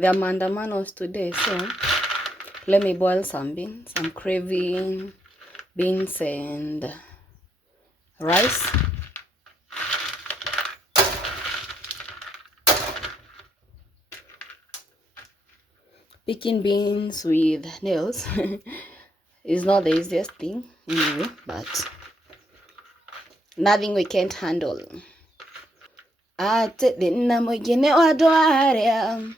There are mandamanos today, so let me boil some beans. I'm craving beans and rice. Picking beans with nails is not the easiest thing anyway, but nothing we can't handle. Ate dinna mugine wadware.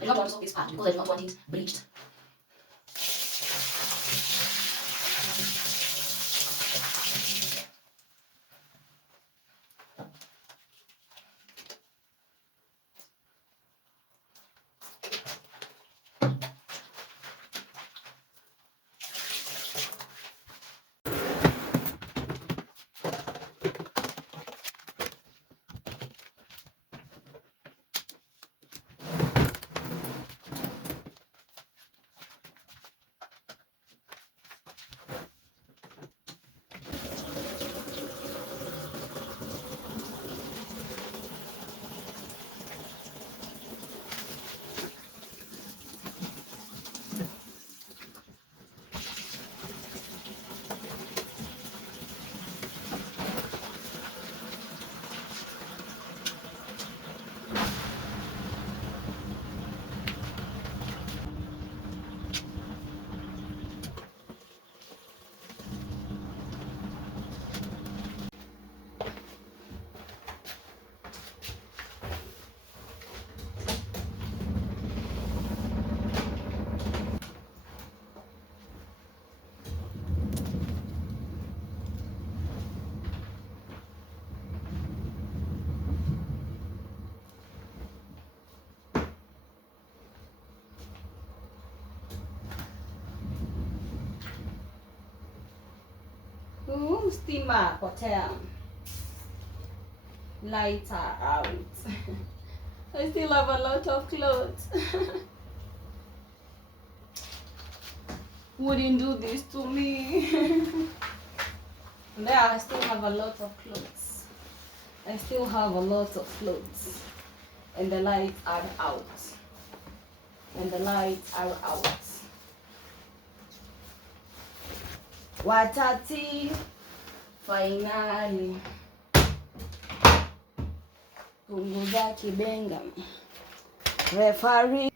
I don't want to soak this part because I do not want it bleached. Ooh, steamer hotel. Lights are out. I still have a lot of clothes. Wouldn't do this to me. There, I still have a lot of clothes. I still have a lot of clothes. And the lights are out. And the lights are out. Watati, finally. Punguza kibenga. Referee.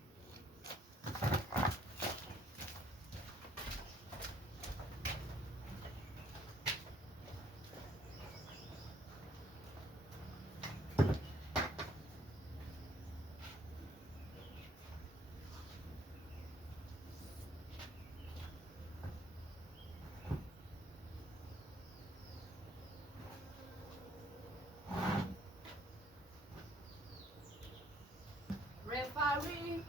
Referee.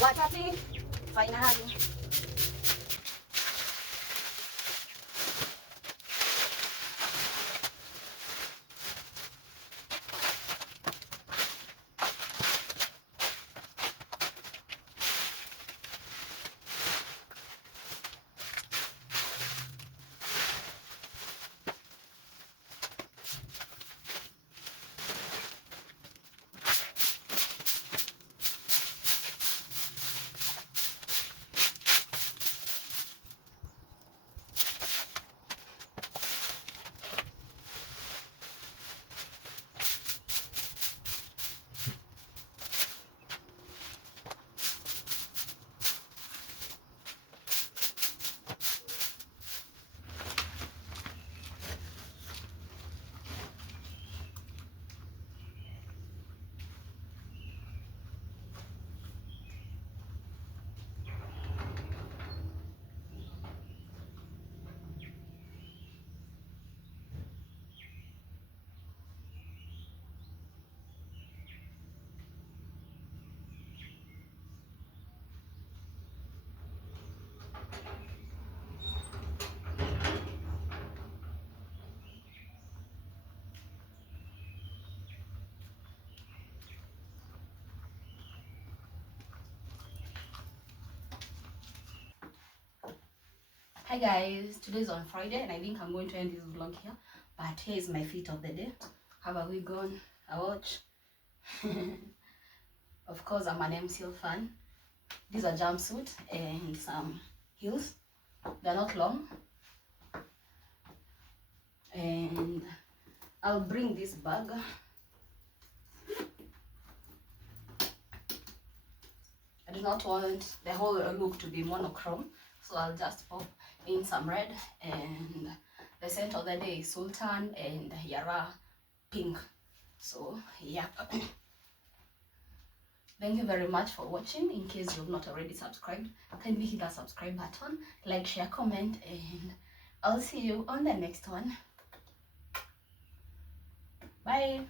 Watati, finally. Hi guys, today's on Friday and I think I'm going to end this vlog here. But here is my fit of the day. Have a wig on, a watch. Of course, I'm an MCL fan. These are jumpsuit and some heels. They're not long. And I'll bring this bag. I do not want the whole look to be monochrome, so I'll just pop in some red, and the scent of the day is Sultan and Yara pink. So yeah. Thank you very much for watching. In case you've not already subscribed, kindly hit that subscribe button, like, share, comment, and I'll see you on the next one. Bye.